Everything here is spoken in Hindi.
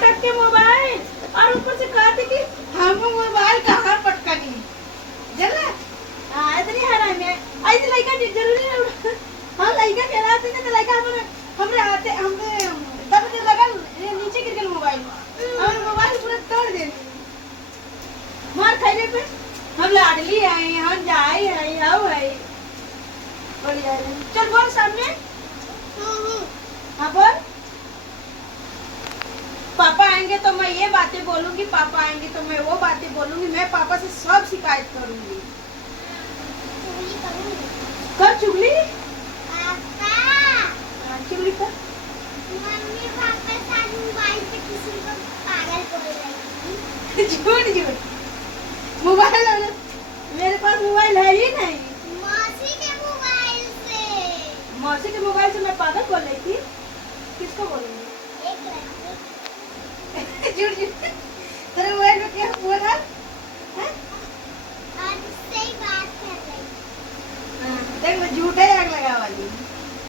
पटक के मोबाइल, और ऊपर से कहते कि हम मोबाइल कहाँ पटकनी जला। हाँ इतनी हराम है ऐसे लड़का जरूरी है। हाँ लड़का कहलाते थे तो लड़का हमरे आते हमरे तब तो लगा नीचे गिर गया मोबाइल, और मोबाइल पूरा तोड़ दे मार खाइले पे। हम लाडली है, हम जाए है, आओ है बढ़िया है। चल बोल सामने। हाँ बोल। पापा आएंगे तो मैं ये बातें बोलूंगी, पापा आएंगे तो मैं वो बातें बोलूंगी, मैं पापा से सब शिकायत करूंगी। कर चुगली। चुगली कर। मम्मी पापा साथ मोबाइल पे किसी को पागल बोल रही थी। झूठ झूठ मोबाइल मेरे पास मोबाइल है ही नहीं। मौसी के मोबाइल से। मौसी के मोबाइल से मैं पागल बोल रही थी? किसको बोलूंगी? एक लड़की। झूठ झूठ तेरे मोबाइल में क्या बोला? और उससे ही बात कर रही थी। देख मैं झूठे आग लगा वाली।